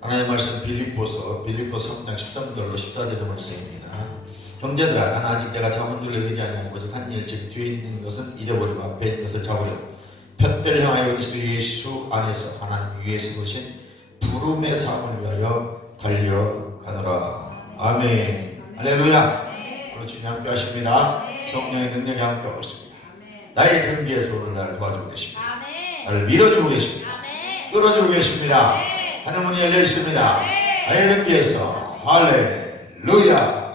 하나님의 말씀 빌립보서 3장 13절로 14절의 말씀입니다. 형제들아, 난 아직 내가 자문들을 의지하냐 오직 한 일 즉 뒤에 있는 것은 잊어버리고 앞에 있는 것을 잡으려고 표대를 향하여 그리스도 예수 안에서 하나님 위에서 보신 부름의 삶을 위하여 달려가노라. 아멘. 할렐루야. 오늘 주님 함께 하십니다. 성령의 능력이 함께 하겠습니다. 나의 경계에서 오늘 나를 도와주고 계십니다. 나를 밀어주고 계십니다. 끌어주고 계십니다. 하나님은 열려 있습니다. 나의 경계에서 할렐루야.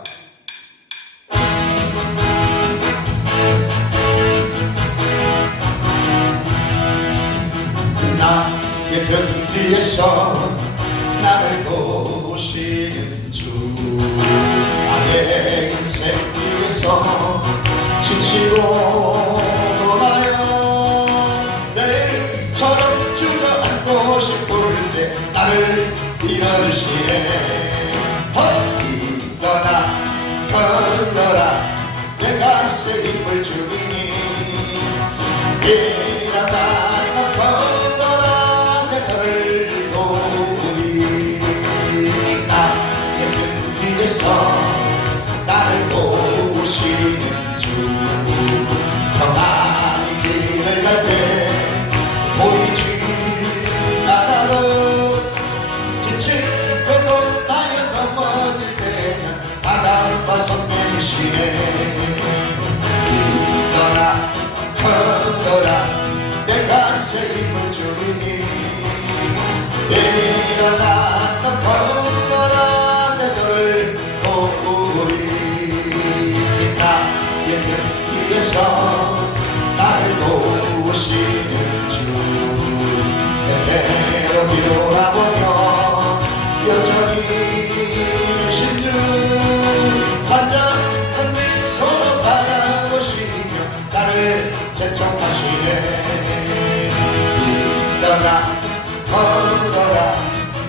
나의 경계에서 나를 도우시는 주, 나의 인생 길에서 지치고 돌아요. 내일처럼 주저앉고 싶을 때 나를 밀어주시네. 일어나 걸어라 내 가슴에 힘을 주기니. 일어나 걸어라 내 너를 도우리. 나의 등 뒤에서 나를 도우시는 주, 평안히 길을 갈 때 보이지 않아도 지칠 때도 나의 넘어질 때면 바다와 손 내미시네. 일어나 걸어라 내 가슴에 힘을 주리니. 일어나 걸어라 내 너를 도우리. 나의 등 뒤에서 나를 도우시는 주, 때때로 뒤돌아보며 여전히 계신 주, 잔잔한 미소로 바라보시며 나를 재촉하시네. 일어나 걸어라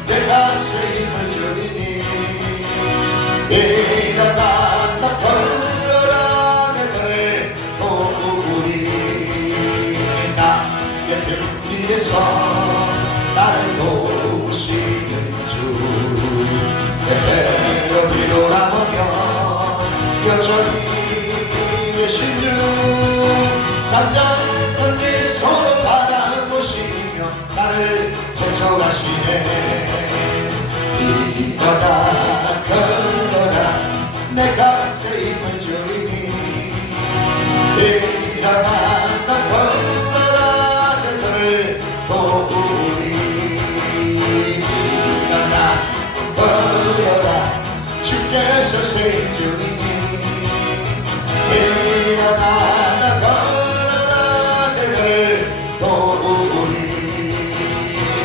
내 가슴에 힘을 주리니. 일어나 걸어라 내 너를 도우리. 나의 등 뒤에서 나를 도우시는 주, 때때로 뒤돌아보며 여전히 계신 주, 잔잔한 미소로 바라보시며 나를 재촉하시네. 일어나 걸어라 내 가슴에 힘을 주리니. 일어나 걸어라 내 너를 도우리. 일어나 걸어라 주께서 생주리니. 일어나 걸어라 내 너를 도우리.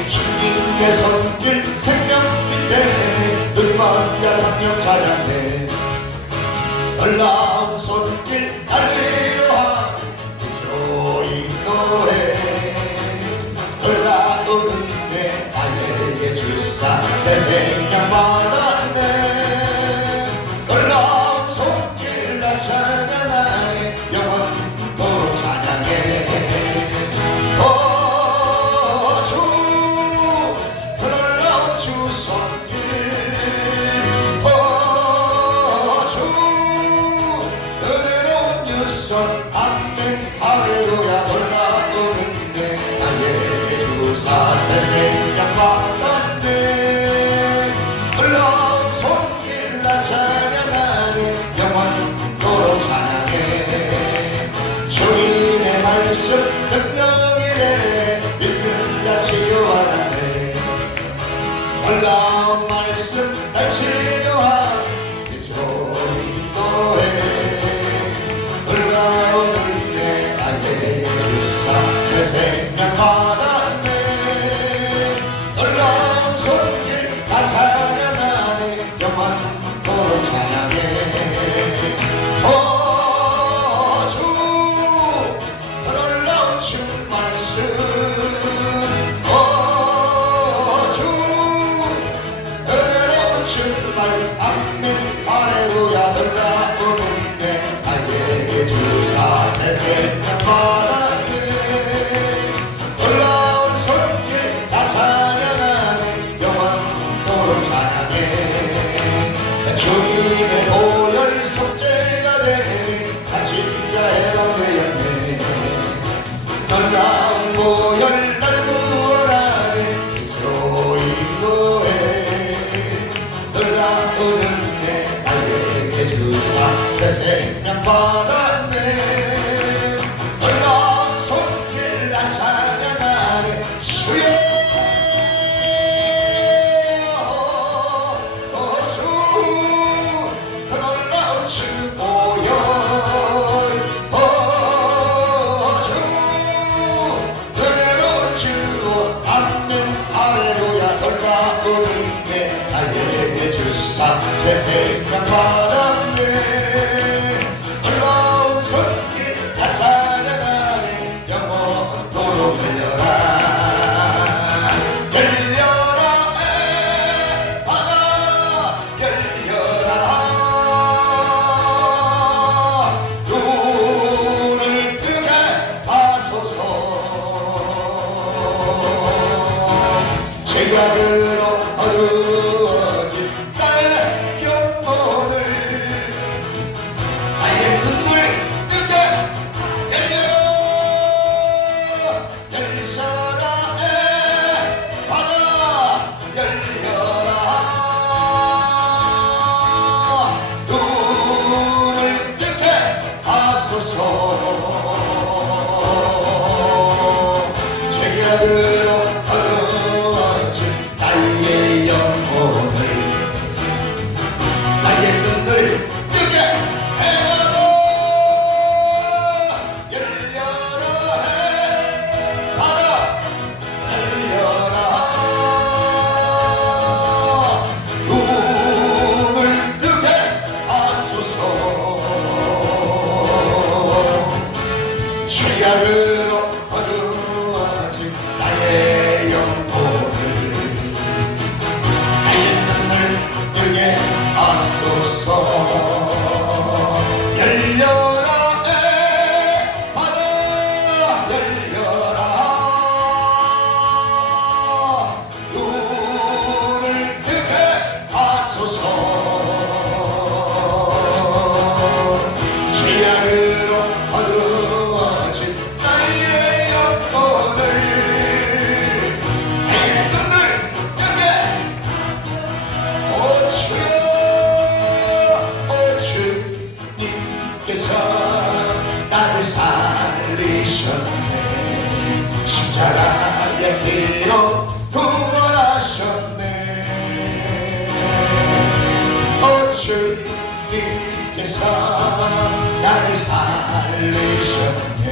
주님의 손길 생명 밑에 눈먼 양념 찾았네. 놀라운 손길 날 위로하니 빛으로 인도해. 놀라운 은혜 나에게 주사 새 생명 받았네. 놀라운 손길 날 찬양하네. 영원토록 찬양해. 주 그 놀라운 주 손길. 아멘 할렐루야. 놀라운 은혜 나에게 주사 새 생명 받았네. 놀라운 손길 나 찬양하네. 영원토록 찬양해. 주님의 말씀 능력이네. 믿는 자 치료하네. 놀라운 말씀 날 치료하네. 빛으로 인도해. 놀라운 은혜 나에게 주사 새 생명 받았네. 놀라운 손길 다 찬양하네. 영원토록 찬양해. 주 그 놀라운 주 말씀. 주 은혜로운 주 찬양해 주님의 보혈 속죄가 되니 아침자의 밤되었네 놀라운 보혈 나를 구원하네 빛으로 인도해 놀라운 은혜 나에게 주사 새 생명 받았네 놀라운 손길 난 찬양하네 주여 새 생명 받았네 놀라운 손길 다 찬양하네 영원토록 열려라 열려라 바다 열려라 눈을 뜨게 하소서 죄악으로 어두워진 나의 영혼을 나의 눈물 뜨게 열려라 열리사라의 바다 열려라 눈을 뜨게 하소서 죄악으로 어두워진 나의 영혼을 나의 눈을 뜨게 해봐도 열려라 해 바다 열려라 눈을 뜨게 하소서 죄악으로 어두워진 나의 영혼을 나의 눈을 뜨게 하소서 열려라 바다 열려라 눈을 뜨게 하소서 죄악으로 어두워진 나의 영혼을 나의 눈을 뜨게 오 주여 오 주님께서 나를 살리셨네 십자가의 피로 구원하셨네 오 주님께서 나를 살리셨네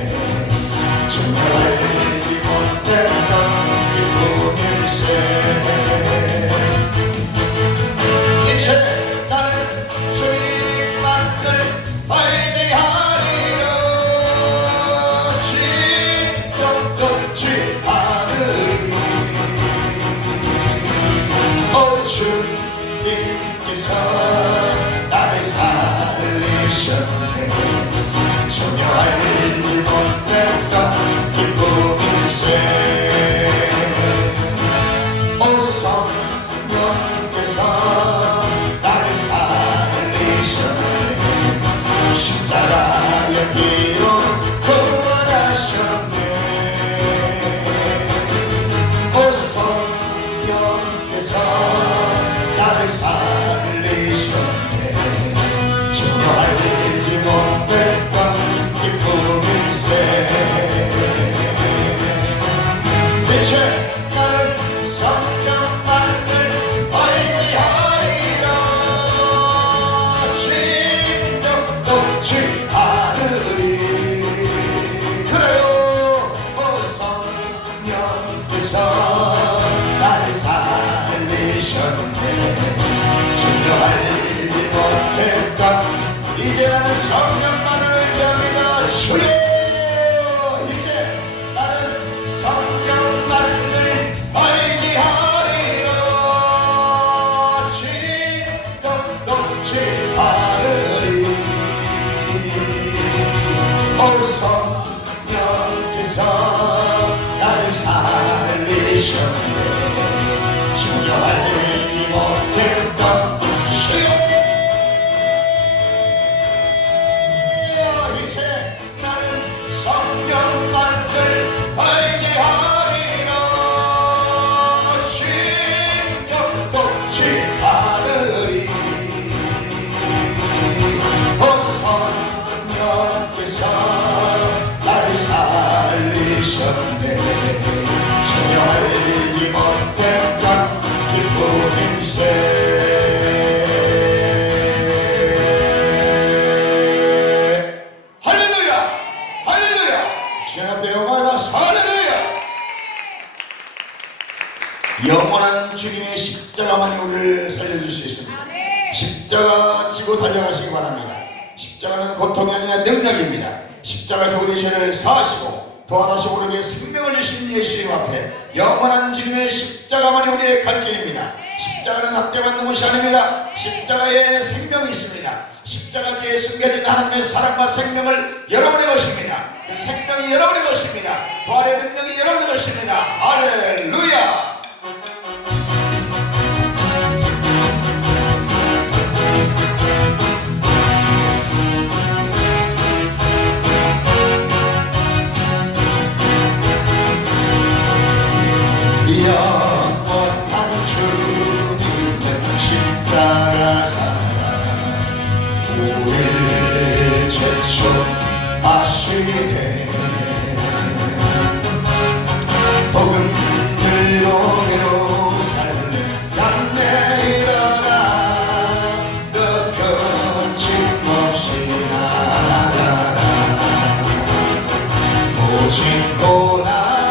정말 알지 못했던 기쁨일세 이제 나는 주님만을 의지하리라 진정 끊지 않으리 오 주님께서 나를 살리셨네 전혀 알지 못했던 기쁨일세 오 성령께서 나를 살리셨네 십자가의 피로 구원하셨네 오 성령께서 나를 살리셨네 전혀 알지 못했던 기쁨일세 대체 나는 성경만을 의지하리라 진정 놓지 않으리 그래요 오 성령께서 나를 살리셨네 전혀 알지 못했던 이제 나는 성경만을 의지합니다 주여 이제 나는 성경만을 의지하리라 진정 놓지 않으리 오 성령께서 나를 살리셨네 전혀 알지 못했던 일세 할렐루야 할렐루야 주님 앞에 영광을 할렐루야. 영원한 주님의 십자가만이 우리를 살려줄 수 있습니다. 십자가 지고 달려가시기 바랍니다. 십자가는 고통이 아니라 능력입니다. 십자가에서 우리 죄를 사하시고 부활하시고 우리에게 생명을 주신 예수님 앞에 영원한 주님의 십자가만이 우리의 갈 길입니다. 십자가는 학대받는 것이 아닙니다. 십자가에 생명이 있습니다. 십자가 뒤에 숨겨진 하나님의 사랑과 생명을 여러분의 것입니다. 그 생명이 여러분의 것입니다. 부활의 능력이 여러분의 것입니다. 할렐루야. 영원한 주님의 십자가 사랑 우리를 제쳐하시네. 복음 들고 예루살렘 남매 일어나 너 거침없이 나가라. 오직 고난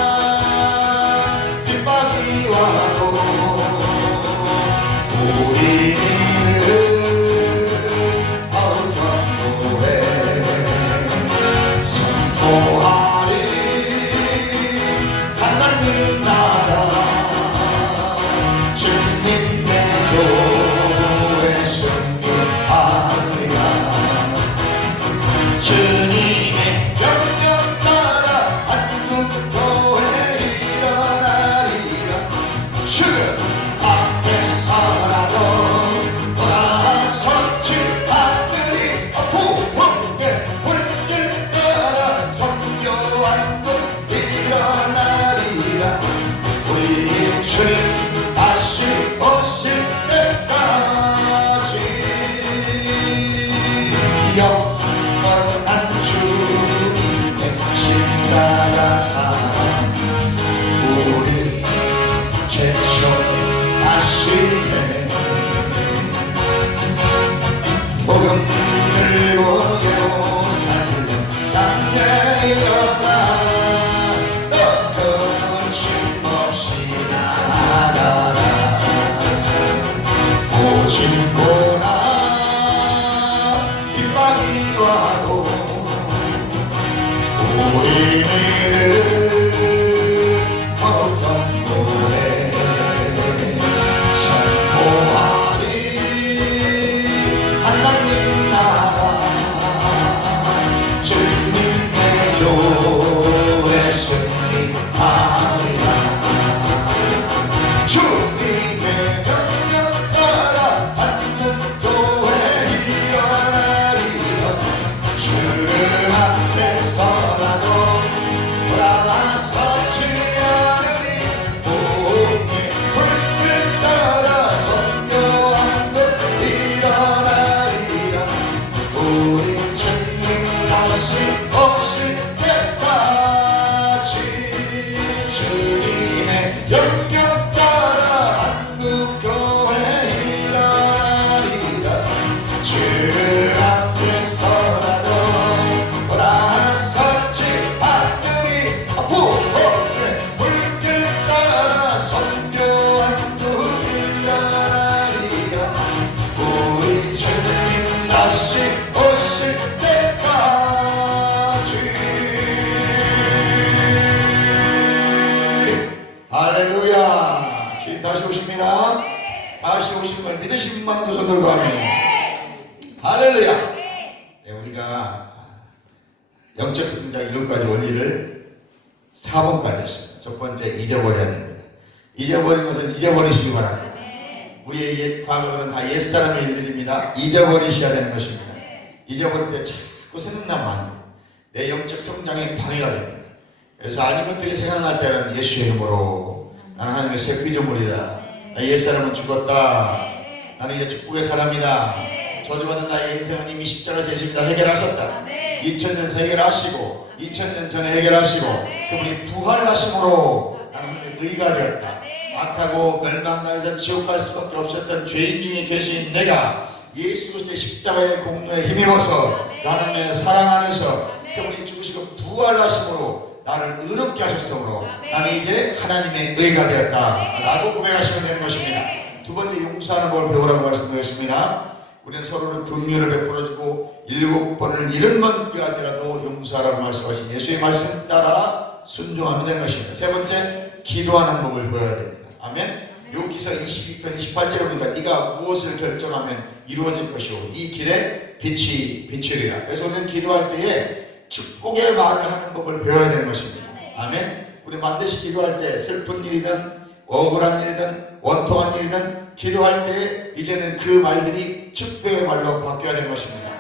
영원한 주님의 십자가 사랑 우리 제쳐하시네. 복음 들고 예루살렘 남매 일어나 너 거침없이 나가라. 오직 고난 핍박이 와도 우리는 어떤 노래 선포하리. 하나님 나라 주님의 교회 승리하리라. 주님의 명령 따라 받는 교회 일어나리라. 주님 앞에서라도 돌아서지 않으리. 공의 불길 따라 선교하는 일어나리라. 우리 주님 다시 오실 때까지 주님의 영역 따라 한국교회 일어나리라. 주 앞에서라도 돌아서지 않으리. 부흥의 불길 따라 선교하는 일어나리라. 우리 주님 다시 오실 때까지. 할렐루야. 주님 다시 오십니다. 다시 오시는 걸 믿으신 분만 두 손 들고 하면 할렐루야. 네, 우리가 영적 성장 1호까지 원리를 4번까지 했습니다. 첫 번째 잊어버려야 됩니다. 잊어버린 것은 잊어버리시기 바랍니다. 우리의 옛 과거들은 다 옛사람의 일들입니다. 잊어버리셔야 되는 것입니다. 잊어버릴 때 자꾸 생각나면 안 돼요. 내 영적 성장에 방해가 됩니다. 그래서 아닌 것들이 생각날 때는 예수의 이름으로 나는 하나님의 새 피조물이다. 나 옛사람은 죽었다. 나는 이제 축복의 사람이다. 저주받은 나의 인생은 이미 십자가에서 예수님이 해결하셨다. 2000년 해결하시고 2000년 전에 해결하시고 그분이 부활하심으로 나는 하나님의 의가 되었다. 악하고 멸망당해서 지옥 갈 수밖에 없었던 죄인 중에 계신 내가 예수 그리스도의 십자가의 공로에 힘입어서 하나님의 사랑 안에서 그분이 죽으시고 부활하심으로 나를 의롭게 하셨으므로 나는 이제 하나님의 의가 되었다 라고 고백하시면 되는 것입니다. 두 번째, 용서하는 법을 배우라고 말씀드렸습니다. 우리는 서로를 긍휼을 베풀어주고 7번을 70번까지라도 용서하라고 말씀하신 예수의 말씀 따라 순종하면 되는 것입니다. 세 번째, 기도하는 법을 배워야 됩니다. 아멘. 욥기서 22편 28절에 보니까 네가 무엇을 결정하면 이루어질 것이오 이 길에 빛이 비추리라. 그래서 우리는 기도할 때에 축복의 말을 하는 법을 배워야 되는 것입니다. 아멘. 우리 반드시 기도할 때 슬픈 일이든 억울한 일이든 원통한 일이든 기도할 때 이제는 그 말들이 축복의 말로 바뀌어야 되는 것입니다.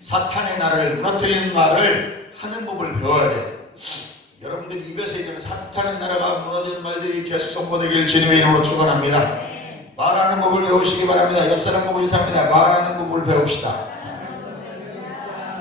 사탄의 나라를 무너뜨리는 말을 하는 법을 배워야 돼요. 여러분들 입에서 이제는 사탄의 나라가 무너지는 말들이 계속 선포되기를 주님의 이름으로 축원합니다. 말하는 법을 배우시기 바랍니다. 옆사람 보고 인사합니다. 말하는 법을 배웁시다.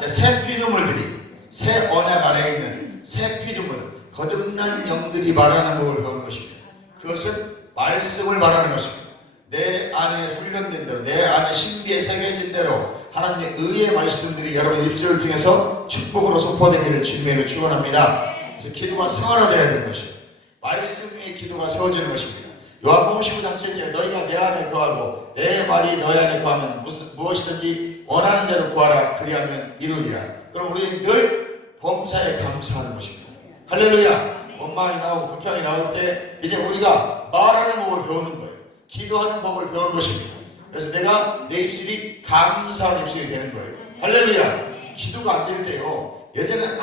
새 피조물들이 새 언약 아래에 있는 새 피조물은 거듭난 영들이 말하는 법을 배우는 것입니다. 그것은 말씀을 말하는 것입니다. 내 안에 훈련된 대로 내 안에 신비에 새겨진 대로 하나님의 의의 말씀들이 여러분의 입술을 통해서 축복으로 선포되기를 주님의 이름으로 축원합니다. 그래서 기도가 생활화되어야 되는 것이에요. 말씀 위에 기도가 세워지는 것입니다. 요한복음 15장 7절에 너희가 내 안에 거하고 내 말이 너희 안에 거하면 무엇이든지 원하는 대로 구하라 그리하면 이루리라. 그럼 우리는 늘 범사에 감사하는 것입니다. 할렐루야. 원망이 나오고 불평이 나올 때 이제 우리가 말하는 법을 배우는 거예요. 기도하는 법을 배우는 것입니다. 그래서 내가 내 입술이 감사한 입술이 되는 거예요. 할렐루야. 기도가 안 될 때요, 예전에는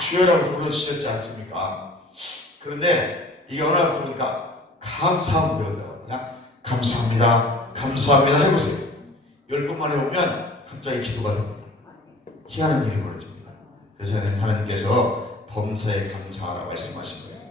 주여라고 불러주셨지 않습니까? 그런데 이게 어느 날 부르니까 감사함 배우더라고요. 그냥 감사합니다 감사합니다 해보세요. 10번만 해보면 갑자기 기도가 됩니다. 희한한 일이 벌어집니다. 그래서 하나님께서 범사에 감사하라 말씀하신 거예요.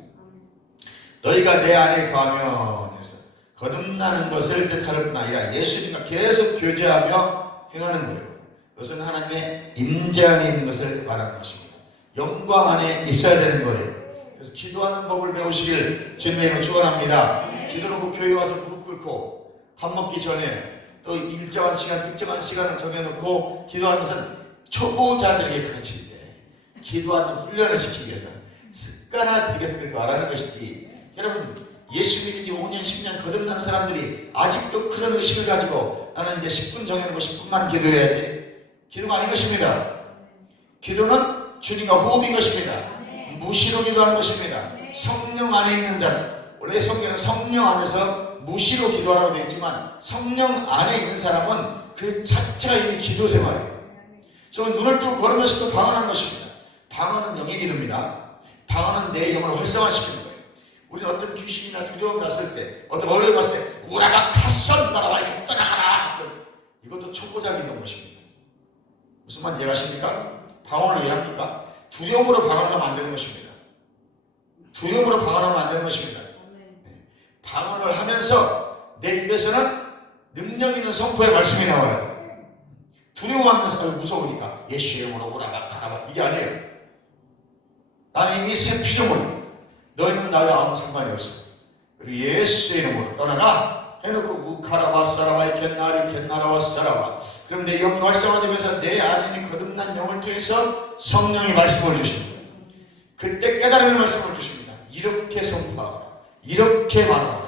너희가 내 안에 거하면 해서 거듭나는 것을 뜻할 뿐 아니라 예수님과 계속 교제하며 행하는 거예요. 그것은 하나님의 임재 안에 있는 것을 말하는 것입니다. 영광 안에 있어야 되는 거예요. 그래서 기도하는 법을 배우시길 주님의 이름으로 축원합니다. 기도로 목표에 와서 무릎 꿇고 밥 먹기 전에 또 일정한 시간, 특정한 시간을 정해놓고 기도하는 것은 초보자들에게 가르치는데 기도하는 훈련을 시키기 위해서 습관화되겠을 말하는 것이지. 여러분, 예수 믿은 지 5년, 10년 거듭난 사람들이 아직도 그런 의식을 가지고 나는 이제 10분 정해놓고 10분만 기도해야지. 기도가 아닌 것입니다. 기도는 주님과 호흡인 것입니다. 무시로 기도하는 것입니다. 성령 안에 있는 자는, 원래 성경은 성령 안에서 무시로 기도하라고 되어 있지만 성령 안에 있는 사람은 그 자체가 이미 기도 생활이에요. 그래서 눈을 뜨고 걸으면서도 방언하는 것입니다. 방언은 영의 기도입니다. 방언은 내 영을 활성화시키는 거예요. 우리는 어떤 귀신이나 두려움 났을 때, 어떤 어려움 왔을 때 우라가 탔선 나라와 이렇게 떠나가라, 이것도 초보자 기도인 것입니다. 무슨 말인지 이해하십니까? 방언을 왜 합니까? 두려움으로 방언하면 안 되는 것입니다. 두려움으로 방언하면 안 되는 것입니다. 방언을 하면서 내 입에서는 능력 있는 선포의 말씀이 나와야 돼요. 두려워하면서 무서우니까 예수의 이름으로 오라가 가라가 이게 아니에요. 나는 이미 새 피조물입니다. 너희는 나와 아무 상관이 없어. 그리고 예수의 이름으로 떠나가 해놓고 우카라바 사라바이 겟나리 겟나라와 사라바. 그럼 내 영이 활성화되면서 내 안에 있는 거듭난 영을 통해서 성령이 말씀을 주십니다. 그때 깨달음의 말씀을 주십니다. 이렇게 선포하라, 이렇게 말하라.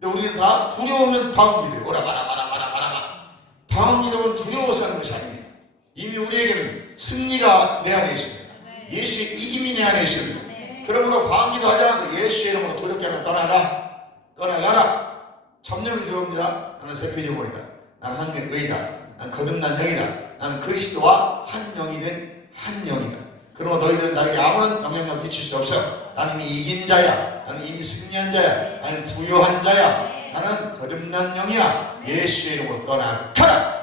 근데 우리는 다 두려우면 방언기도예요. 오라바라바라바라바라. 방언기도는 두려워서 하는 것이 아닙니다. 이미 우리에게는 승리가 내 안에 있습니다. 예수의 이김이 내 안에 있습니다. 그러므로 방언기도 하지 않고 예수의 이름으로 두렵게 하면 떠나가라. 참념이 들어옵니다. 나는 새 피조물이다. 나는 하나님의 의다. 나는 거듭난 영이다. 나는 그리스도와 한 영이 된 한 영이다. 그러므로 너희들은 나에게 아무런 영향력 끼칠 수 없어. 나는 이미 이긴 자야. 나는 이미 승리한 자야. 나는 부요한 자야. 나는 거듭난 영이야. 예수의 이름으로 떠나가라.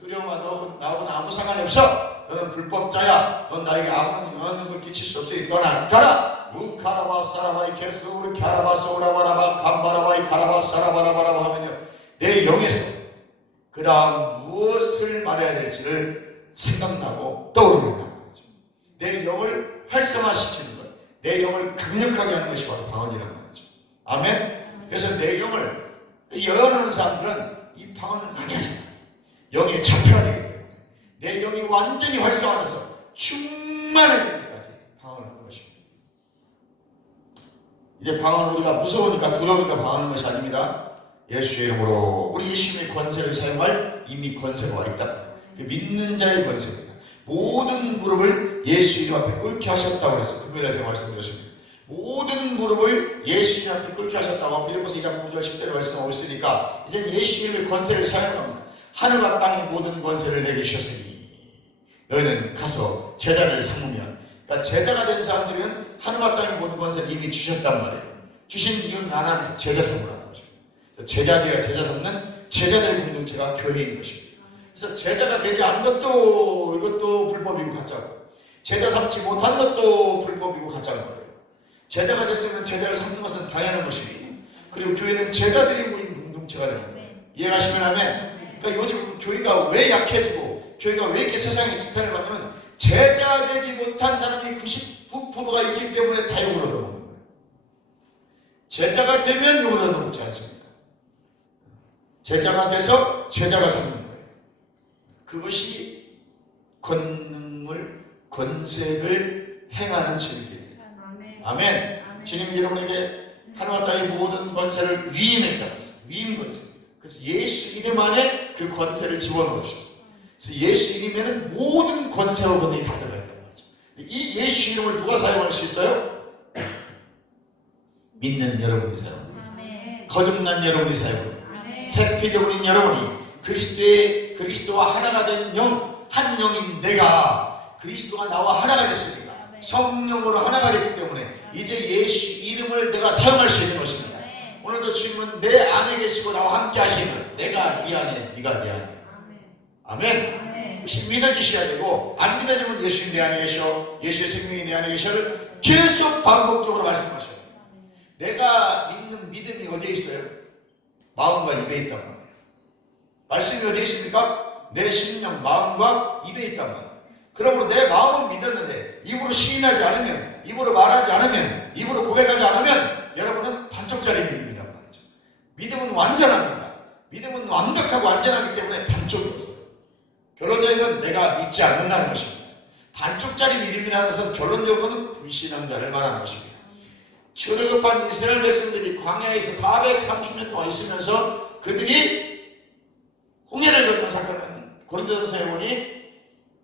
두려움과 나하고는 아무 상관이 없어. 너는 불법자야. 넌 나에게 아무런 영향력을 끼칠 수 없으니 떠나가라. 우카라바 사라바이 캐스 우르카라바 소라바라바 감바라바이 카라바 사라바라바라바 하면요, 내 영에서 그 다음 무엇을 말해야 될지를 생각나고 떠오르게 된다는 거죠. 내 영을 활성화시키는 것, 내 영을 강력하게 하는 것이 바로 방언이라는 거죠. 아멘. 그래서 내 영을 예언하는 사람들은 이 방언을 많이 하잖아요. 영에 잡혀야 되기 때문에 내 영이 완전히 활성화돼서 충만해질 때까지 방언을 하는 것입니다. 이제 방언은 우리가 무서우니까 두려우니까 방언하는 것이 아닙니다. 예수의 이름으로 우리 예수님의 권세를 사용할 이미 권세가 와 있다. 믿는 자의 권세입니다. 모든 무릎을 예수 이름 앞에 꿇게 하셨다고 그랬어요. 금요일에 제가 말씀드렸습니다. 모든 무릎을 예수 이름 앞에 꿇게 하셨다고 빌립보서 2장 9절 10절에 말씀하고 있으니까 이제 예수 이름의 권세를 사용합니다. 하늘과 땅의 모든 권세를 내게 주셨으니 너희는 가서 제자를 삼으면, 그러니까 제자가 된 사람들은 하늘과 땅의 모든 권세를 이미 주셨단 말이에요. 주신 이유는 하나는 제자 삼으라는 것입니다. 제자되어 제자 삼는 제자들의 공동체가 교회인 것입니다. 그래서 제자가 되지 않은 것도 이것도 불법이고 가짜고, 제자 삼지 못한 것도 불법이고 가짜인 거예요. 제자가 됐으면 제자를 삼는 것은 당연한 것이고, 그리고 교회는 제자들이 모인 공동체가 되는 거예요. 이해가시면 하면, 그러니까 요즘 교회가 왜 약해지고 교회가 왜 이렇게 세상에 지탄을 받냐면 제자 되지 못한 사람이 99%가 있기 때문에 다 욕을 얻어먹는 거예요. 제자가 되면 욕을 얻어먹지 않습니다. 제자가 돼서 제자가 삼는 거예요. 그것이 권능을, 권세를 행하는 진리입니다. 아멘. 주님이 여러분에게 하늘과 땅의 모든 권세를 위임했다고 했어요. 위임 권세. 그래서 예수 이름 안에 그 권세를 집어넣어 주셨어요. 그래서 예수 이름에는 모든 권세와 권능이 다 들어있단 말이죠. 이 예수 이름을 누가 사용할 수 있어요? 믿는 여러분이 사용합니다. 거듭난 여러분이 사용합니다. 새 피조물인 여러분이 그리스도와 하나가 된 영, 한 영인 내가 그리스도가 나와 하나가 됐으니까 성령으로 하나가 됐기 때문에 이제 예수 이름을 내가 사용할 수 있는 것입니다. 오늘도 주님은 내 안에 계시고 나와 함께 하시는, 내가 네 안에, 네가 내 안에. 아멘. 그것이 믿어지셔야 되고, 안 믿어지면 예수님 내 안에 계셔, 예수의 생명이 내 안에 계셔를 계속 반복적으로 말씀하셔요. 내가 믿는 믿음이 어디에 있어요? 마음과 입에 있단 말이에요. 말씀이 어디에 있습니까? 내 심령, 마음과 입에 있단 말이에요. 그러므로 내 마음은 믿었는데 입으로 시인하지 않으면, 입으로 말하지 않으면, 입으로 고백하지 않으면 여러분은 반쪽짜리 믿음이란 말이죠. 믿음은 완전합니다. 믿음은 완벽하고 완전하기 때문에 반쪽이 없어요. 결론적으로는 내가 믿지 않는다는 것입니다. 반쪽짜리 믿음이라는 것은 결론적으로는 불신한 자를 말하는 것입니다. 출애굽한 이스라엘 백성들이 광야에서 430년 동안 있으면서 그들이 홍해를 건넌 사건은 고린도전서에 보니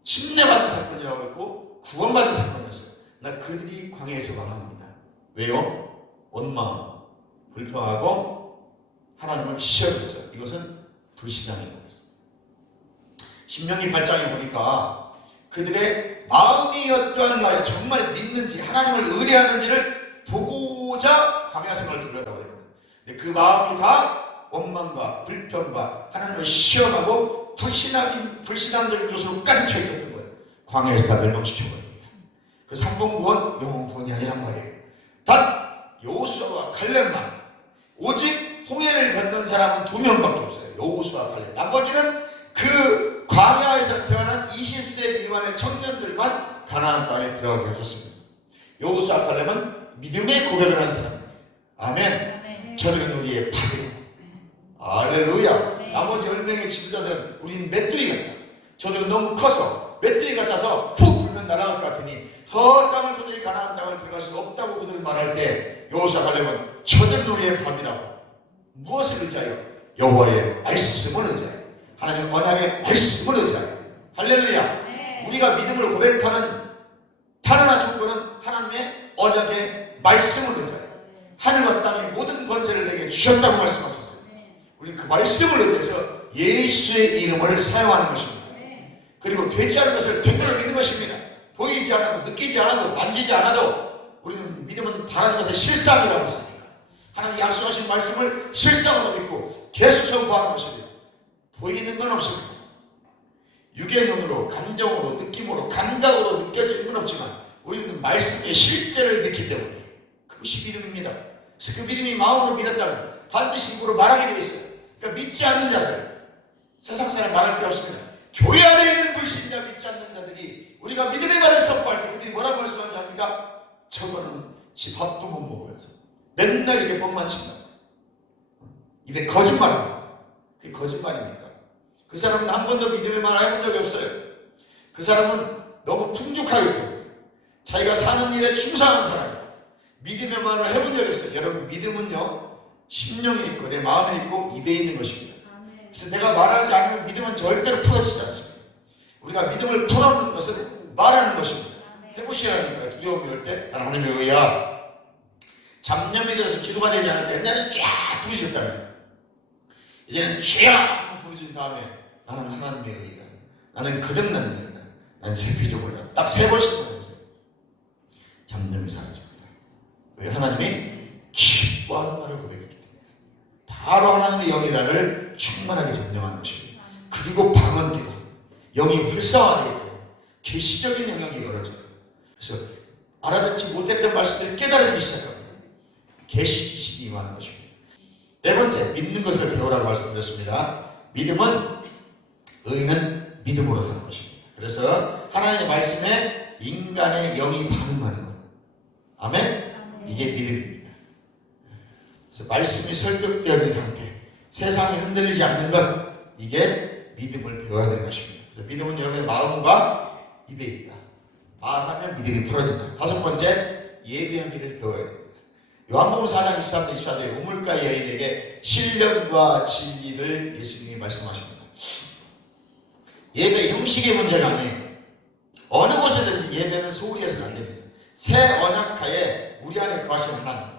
침례받은 사건이라고 했고 구원받은 사건이었어요. 나 그들이 광야에서 망합니다. 왜요? 원망, 불평하고 하나님을 시험했어요. 이것은 불신앙이라고 했어요. 신명기 8장에 보니까 그들의 마음이 어떠한가, 정말 믿는지 하나님을 의뢰하는지를 보고자 광야 생활을 돌렸다고 합니다. 근데 그 마음이 다 원망과 불평과 하나님을 시험하고 불신앙적인 요소로 가득 차 있었던 거예요. 광야에서 다 멸망시켜버립니다. 그 삼봉구원 영원구원이 아니란 말이에요. 단 여호수아와 갈렙만, 오직 홍해를 건넌 사람은 2명밖에 없어요. 여호수아와 갈렙. 나머지는 그 광야에서 태어난 20세 미만의 청년들만 가나안 땅에 들어가게 하셨습니다. 여호수아와 갈렙은 믿음의 고백을 하는 사람입니다. 아멘. 저들은 우리의 파괴. 할렐루야. 나머지 10명의 지도자들은 우린 메뚜기 같다. 저들은 너무 커서 메뚜기 같아서 푹 불면 날아갈 것 같으니 저 땅을 도저히 가나안 땅을 들어갈 수 없다고 그들은 말할 때 여호수아 갈렙은 저들은 우리의 밥이라고. 무엇을 의지하여? 여호와의 말씀을 의지하여, 하나님의 언약의 말씀을 의지하여. 할렐루야. 우리가 믿음을 고백하는 단언한 조건은 하나님의 언약의 말씀을 의지하여, 하늘과 땅의 모든 권세를 내게 주셨다고 말씀하셨어요. 우리 그 말씀을 의지해서 예수의 이름을 사용하는 것입니다. 그리고 되지 않은 것을 된 대로 믿는 것입니다. 보이지 않아도, 느끼지 않아도, 만지지 않아도 우리는 믿음은 바라는 것의 실상이라고 했습니다. 하나님 약속하신 말씀을 실상으로 믿고 계속 선포하는 것입니다. 보이는 건 없습니다. 육의 눈으로, 감정으로, 느낌으로, 감각으로 느껴지는 건 없지만 우리는 말씀의 실제를 믿기 때문에 그것이 믿음입니다. 그래서 그 믿음이 마음으로 믿었다면 반드시 입으로 말하게 되어 있어요. 그러니까 믿지 않는 자들, 세상 사람 말할 필요 없습니다. 교회 안에 있는 불신자, 믿지 않는 자들이 우리가 믿음의 말을 선포할 때 그들이 뭐라고 말씀하는지 압니까? 저거는 집 밥도 못 먹으면서 맨날 이렇게 뻥만 친다. 입에 거짓말합니다. 그게 거짓말입니까? 그 사람은 한 번도 믿음의 말을 해본 적이 없어요. 그 사람은 너무 풍족하기 때문에 자기가 사는 일에 충성한 사람이에요. 믿음의 말을 해본 적이 없어요. 여러분, 믿음은요, 심령에 있고 내 마음에 있고 입에 있는 것입니다. 그래서 내가 말하지 않으면 믿음은 절대로 풀어지지 않습니다. 우리가 믿음을 풀어놓는 것은 말하는 것입니다. 해보시라니까요. 두려움이 올 때 하나님의 의야, 잡념이 들어서 기도가 되지 않을 때 옛날에 쫙 부르셨다면 이제는 쫙 부르신 다음에 나는 하나님의 의다, 나는 거듭난 의다, 나는 새 피조물이다. 딱 3번씩 해보세요. 잡념이 사라집니다. 왜? 하나님이 기뻐하는 말을 고백했기 때문에. 바로 하나님의 영이라를 충만하게 점령하는 것입니다. 그리고 방언기도 영이 활성화되기 때문에 계시적인 영역이 열어져요. 그래서 알아듣지 못했던 말씀들이 깨달아지기 시작합니다. 계시 지식이 임하는 것입니다. 4번째, 믿는 것을 배우라고 말씀드렸습니다. 믿음은, 의는 믿음으로 사는 것입니다. 그래서 하나님의 말씀에 인간의 영이 반응하는 것, 아멘? 이게 믿음입니다. 그래서 말씀이 설득되어진 상태, 세상이 흔들리지 않는 것, 이게 믿음을 배워야 되는 것입니다. 그래서 믿음은 여러분의 마음과 입에 있다. 말하면 믿음이 풀어진다. 5번째, 예배하기를 배워야 됩니다. 요한복음 4장 23절 24절에 우물가의 여인에게 신령과 진리를 예수님이 말씀하십니다. 예배 형식의 문제가 아니에요. 어느 곳에든지 예배는 소홀히 해서는 안 됩니다. 새 언약하에 우리 안에 거하시는 하나님,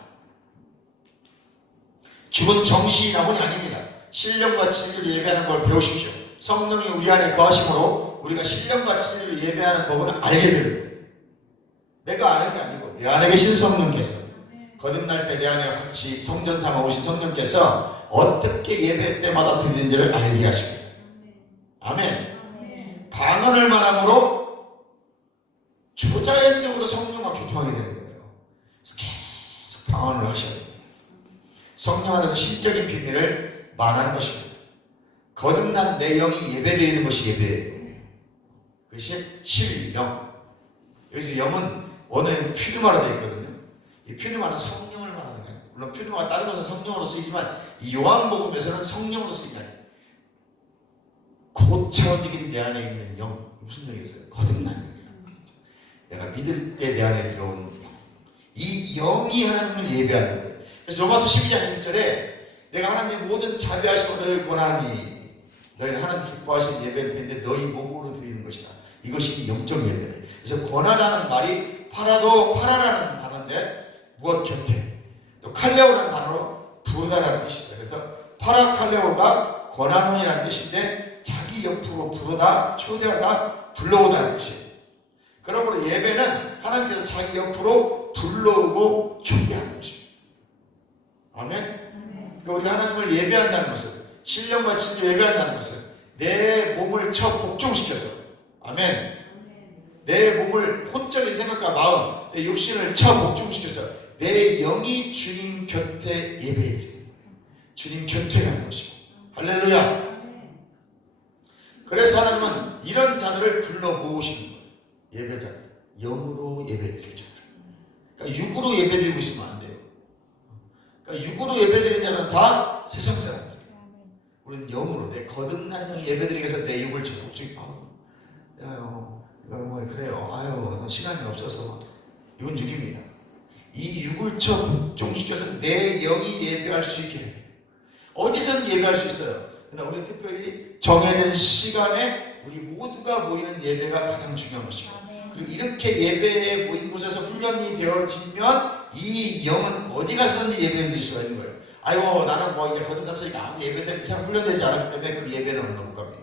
죽은 정시인하고는 아닙니다. 신령과 진리를 예배하는 걸 배우십시오. 성령이 우리 안에 거하심으로 우리가 신령과 진리를 예배하는 법을 알게 됩니다. 내가 아는 게 아니고 내 안에 계신 성령께서, 거듭날 때 내 안에 같이 성전 삼아 오신 성령께서 어떻게 예배 때마다 드리는지를 알게 하십니다. 아멘. 방언을 말함으로 초자연적으로 성령과 교통하게 되는 거예요. 그래서 계속 방언을 하셔야 됩니다. 성령 안에서 신적인 비밀을 말하는 것입니다. 거듭난 내 영이 예배드리는 것이 예배예요. 그것이 실영. 여기서 영은 원어에는 퓨리마로 되어 있거든요. 이 퓨리마는 성령을 말하는 거예요. 물론 퓨리마가 다른 것은 성령으로 쓰이지만 이 요한복음에서는 성령으로 쓰이는 거예요. 고차원적인 내 안에 있는 영, 무슨 영이겠어요? 거듭난 영이라는 거죠. 내가 믿을 때 내 안에 들어오는 영, 이 영이 하나님을 예배하는 거예요. 그래서 로마서 12장 1절에 내가 하나님의 모든 자비하심을 너희를 권하니 너희는 하나님 기뻐하시는 예배를 드리는데 너희 몸으로 드리는 것이다. 이것이 영적 예배래. 그래서 권하다는 말이 파라라는 단어인데 무엇 곁에, 또 칼레오라는 단어로 부르다라는 뜻이죠. 그래서 파라칼레오가 권하노이라는 뜻인데 자기 옆으로 부르다, 초대하다, 불러오다는 뜻이에요. 그러므로 예배는 하나님께서 자기 옆으로 불러오고 초대하는 것입니다. 아멘? 그러니까 우리 하나님을 예배한다는 것은, 신령과 진리 예배한다는 것은 내 몸을 복종시켜서, 아멘, 내 몸을 혼적인 생각과 마음, 내 육신을 복종시켜서 내 영이 주님 곁에 예배해드리는 거예요. 주님 곁에 가는 것이고. 할렐루야. 그래서 하나님은 이런 자들을 불러 모으시는 거예요. 예배자들, 영으로 예배드릴 자들. 그러니까 육으로 예배드리고 있으면 안 돼요. 그러니까 육으로 예배드리는 자는 다 세상 사람들. 우리는 영으로, 내 거듭난 영이 예배드리기 위해서 내 육을 적극적이, 뭐 그래요. 시간이 없어서. 이건 육입니다. 이 육을 적중시켜서 내 영이 예배할 수 있게 해요. 어디서든 예배할 수 있어요. 그러나 우리 특별히 정해진 시간에 우리 모두가 모이는 예배가 가장 중요한 것이고, 그리고 이렇게 예배에 모인 곳에서 훈련이 되어지면 이 영은 어디 가서든지 예배를 드릴 수가 있는 거예요. 나는 이제 거듭났으니까 아무 예배될 이상 훈련되지 않았기 때문에 그 예배는 어느 못 갑니다.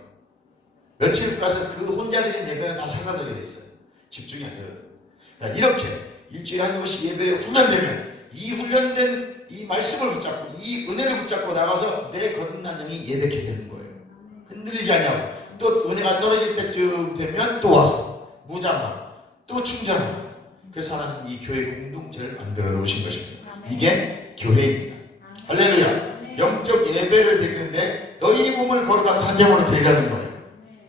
며칠 가서 그 혼자 드리는 예배는 다 사라지게 돼 있어요. 집중이 안 돼요. 이렇게 일주일에 한 번씩 예배에 훈련되면 이 훈련된 이 말씀을 붙잡고 이 은혜를 붙잡고 나가서 내 거듭난 영이 예배케 되는 거예요. 흔들리지 않냐고. 또 은혜가 떨어질 때쯤 되면 또 와서 무장하고 또 충전하고. 그래서 하나님 이 교회 공동체를 만들어 놓으신 것입니다. 이게 교회입니다. 할렐루야. 영적 예배를 드리는데 너희 몸을 거룩한 산제물로 드리려는 거예요.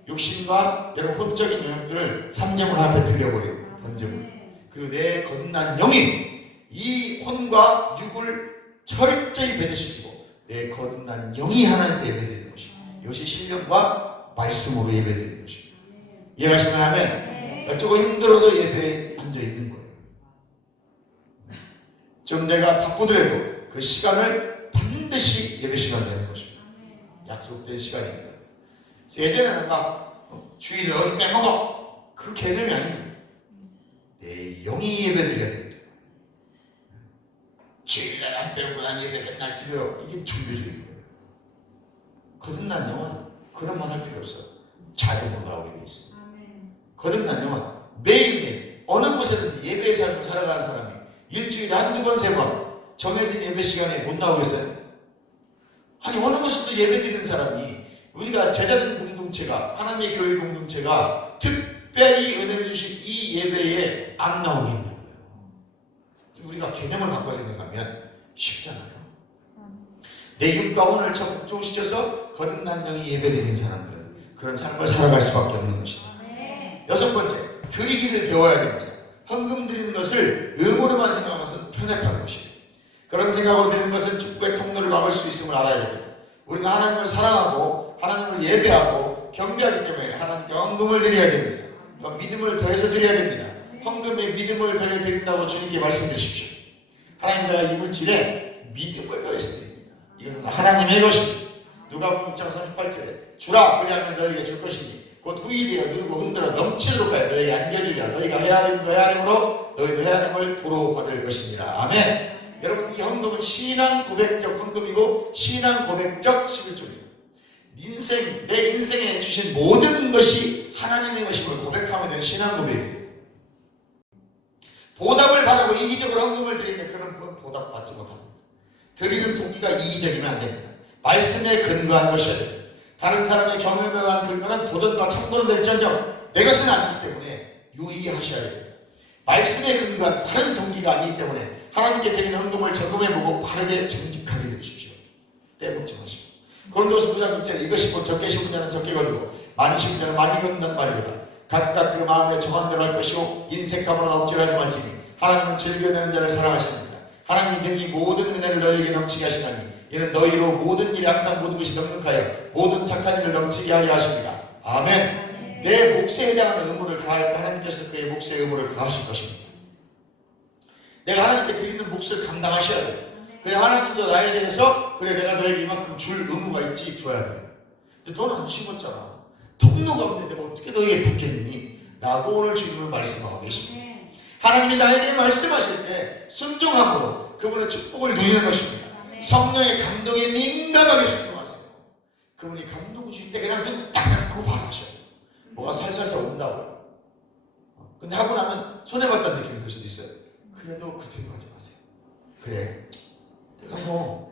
육신과 여러분 혼적인 영역들을 산제물 앞에 드려버리고, 번제물. 그리고 내 거듭난 영이 이 혼과 육을 철저히 배제시키고 내 거듭난 영이 하나님께 예배드리는 것입니다. 이것이 신령과 말씀으로 예배드리는 것입니다. 이해하시면 하면 조금 힘들어도 예배에 앉아있는 거예요. 좀 내가 바쁘더라도 그 시간을 반드시 예배 시간 되는 것입니다. 약속된 시간입니다. 예전에는 막 주일을 어디 빼먹어 그 개념이 아닙니다. 내 영이 예배드려야 됩니다. 주일날 안 빼먹고 난 예배 맨날 드려요. 이게 종교적인 거예요. 거듭난 영은 그런 말 할 필요 없어. 자동으로 나오게 돼 있어. 거듭난 영은 매일매일 어느 곳에든지 예배의 삶을 살아가는 사람이 일주일에 한두 번, 세 번 정해진 예배 시간에 못 나오겠어요? 아니 어느 곳에도 예배 드리는 사람이 우리가 제자된 공동체가 하나님의 교회 공동체가 특별히 은혜를 주신 이 예배에 안 나오게 있는 거예요. 우리가 개념을 바꿔 생각하면 쉽잖아요. 내 육과 혼을 적종시켜서 거듭난 영이 예배드리는 사람들은 그런 삶을 살아갈 수밖에 없는 것이다. 여섯 번째, 드리기를 배워야 됩니다. 헌금 드리는 것을 의무로만 생각하는 것은 편협한 것이에요. 그런 생각으로 드리는 것은 축복의 통로를 막을 수 있음을 알아야 됩니다. 우리는 하나님을 사랑하고 하나님을 예배하고 경배하기 때문에 하나님께 헌금을 드려야 됩니다. 또 믿음을 더해서 드려야 됩니다. 헌금에 믿음을 더해 드린다고 주님께 말씀드리십시오. 하나님 나라 이 물질에 믿음을 더해서 드립니다. 이것은 하나님의 것입니다. 누가복음 6장 38절에 주라 그리하면 너에게 줄 것이니 곧 후일이여 누르고 흔들어 넘치도록 하여 너에게 안겨주리라. 너희가 해야 하는 거 해야 하므로 너희도 해야 하는 걸 도로 받을 것이니라. 아멘. 여러분 이 헌금은 신앙 고백적 헌금이고 신앙 고백적 11조입니다. 내 인생에 주신 모든 것이 하나님의 것임을 고백하면 되는 신앙 고백이에요. 보답을 받고 이기적으로 헌금을 드리는데 그런 보답 받지 못합니다. 드리는 동기가 이기적이면 안 됩니다. 말씀에 근거한 것이어야 됩니다. 다른 사람의 경험에 의한 근거는 도전과 참고는 될지언정 내 것은 아니기 때문에 유의하셔야 됩니다. 말씀에 근거한 다른 동기가 아니기 때문에 하나님께 드리는 헌금을 점검해보고 바르게 정직하게 드리십시오. 떼먹지 마시고. 고린도서 9장 6절에 이것이 곧 적게 심은 자는 적게 거두고 많이 심은 자는 많이 거둔다는 말이로다. 각각 그 마음에 정한 대로 할 것이요 인색감으로 억지로 하지 말지니 하나님은 즐겨내는 자를 사랑하십니다. 하나님이 능히 모든 은혜를 너희에게 넘치게 하시나니 이는 너희로 모든 일에 항상 모든 것이 넉넉하여 모든 착한 일을 넘치게 하려 하십니다. 아멘. 내 몫에 해당하는 의무를 다할 때 하나님께서 그의 몫의 의무를 다하실 것입니다. 내가 하나님께 드리는 몫을 감당하셔야 돼요. 그래 하나님도 나에 대해서 그래 내가 너에게 이만큼 줄 의무가 있지 줘야 돼요. 근데 너는 안 심었잖아. 통로가 없는데 내가 어떻게 너에게 붙겠니? 라고 오늘 주님은 말씀하고 계십니다. 하나님이 나에게 말씀하실 때 순종함으로 그분의 축복을 누리는 것입니다. 성령의 감동에 민감하게 순종하세요. 그분이 감동 주실 때 그냥 눈 딱 감고 바로 하셔요. 뭐가 살살살 온다고. 근데 하고 나면 손해봤다는 느낌이 들 수도 있어요. 그래도 그렇게 생각하지 마세요. 그래 내가 뭐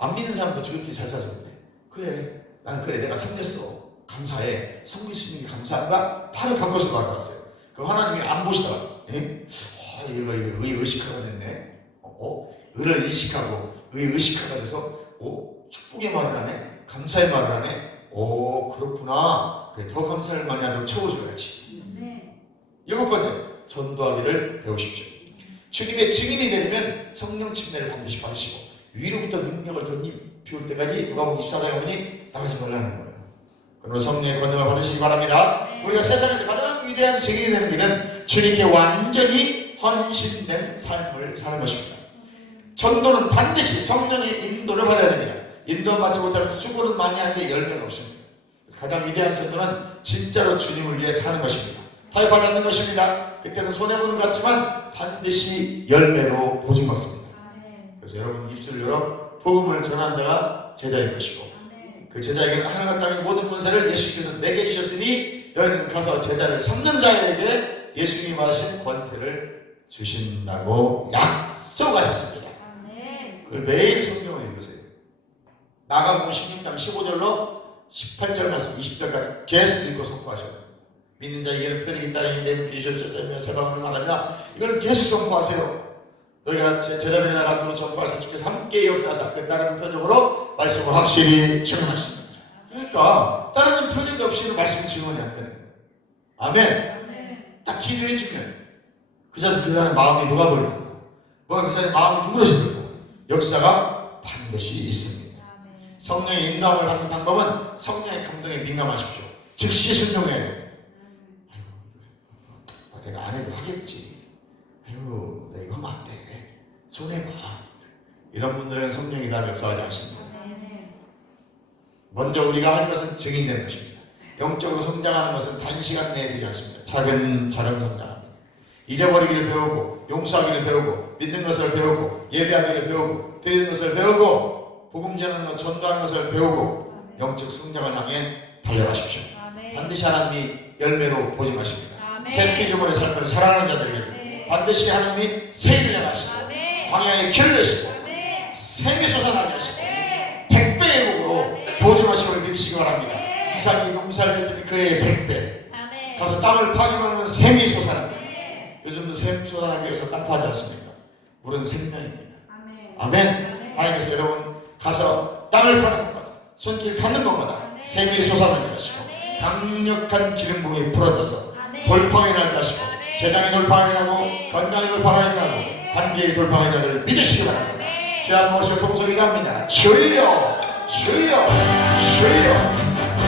안 믿는 사람도 지금까지 잘 사줬는데 그래 나는 그래 내가 섬겼어 감사해 섬길 수 있는 게 감사한가? 바로 바꿔서 말아봤어요. 그럼 하나님이 안 보시다가 얘가 의식화가 됐네. 의를 의식하고 의식화가 돼서 축복의 말을 하네 감사의 말을 하네. 그렇구나. 그래 더 감사를 많이 하도록 채워줘야지. 일곱 번째 전도하기를 배우십시오. 주님의 증인이 되려면 성령 침례를 반드시 받으시고 위로부터 능력을 덧입히올 때까지 누가복음 24장에 보니 나가지 말라는 거예요. 그러므로 성령의 권능을 받으시기 바랍니다. 우리가 세상에서 가장 위대한 증인이 되는 길은 주님께 완전히 헌신된 삶을 사는 것입니다. 전도는 반드시 성령의 인도를 받아야 됩니다. 인도 받지 못하면 수고는 많이 하는데 열매는 없습니다. 가장 위대한 전도는 진짜로 주님을 위해 사는 것입니다. 타협하지 않는 것입니다. 그때는 손해보는 것 같지만 반드시 열매로 보증받습니다. 그래서 여러분 입술을 열어 복음을 전하는 자가 제자인 것이고 그 제자에게는 하늘과 땅의 모든 권세를 예수님께서 내게 주셨으니 너희는 가서 제자를 삼는 자에게 예수님이 받으신 권세를 주신다고 약속하셨습니다. 그걸 매일 성경을 읽으세요. 마가복음 16장 15절로 18절 말씀 20절까지 계속 읽고 선포하셔야 됩니다. 믿는 자에게는 편익이 따르니 내면 계셔주셨다며 세방을 말하며 이걸 계속 선포하세요. 너희가 제자들이 나가도록 전파하신 주께서 함께 역사하사 그 다른 표적으로 말씀을 확실히 증언하십니다. 그러니까 다른 표적이 없이는 말씀 증언이 안 되는 거예요. 아멘. 딱 기도해 주면 그 자식 그 사람의 마음이 녹아버립니다. 뭐 그 사람이 마음이 누그러집니다. 역사가 반드시 있습니다. 성령의 인도함을 받는 방법은 성령의 감동에 민감하십시오. 즉시 순종해야 됩니다. 아이고, 내가 안 해도 하겠지. 아이고, 내가 이거 하면 안 돼. 손해봐. 이런 분들은 성령이 다 역사하지 않습니다. 먼저 우리가 할 것은 증인되는 것입니다. 영적으로 성장하는 것은 단시간 내에 되지 않습니다. 작은 성장합니다. 잊어버리기를 배우고, 용서하기를 배우고, 믿는 것을 배우고, 예배하기를 배우고, 드리는 것을 배우고, 복음 전하는 것, 전도하는 것을 배우고, 영적 성장을 향해 달려가십시오. 반드시 하나님이 열매로 보증하십니다. 새 피조물의 삶을 사랑하는 자들에게 반드시 하나님이 새 일을 행하시고, 광야에 길을 내시고, 샘이 솟아나게 하시고, 백배의 복으로 보증하심을 믿으시기 바랍니다. 이삭이 농사를 했더니 그의 100배. 가서 땅을 파기만 하면 샘이 솟아납니다. 요즘도 샘 솟아나기 위해서 땅 파지 않습니까? 물은 생명입니다. 아멘. 하나님께서 여러분 가서 땅을 파는 것마다, 손길 닿는 것마다 샘이 솟아나게 하시고, 강력한 기름 부음이 불어져서 돌파가 일어나게 하시고, 재장의 돌파가 일어나고, 건강의 돌파가 일어나고, 관계의 돌파가 일어나기를 믿으시기 바랍니다. 죄 한 번씩 통성이 납니다. 주여 주여 주여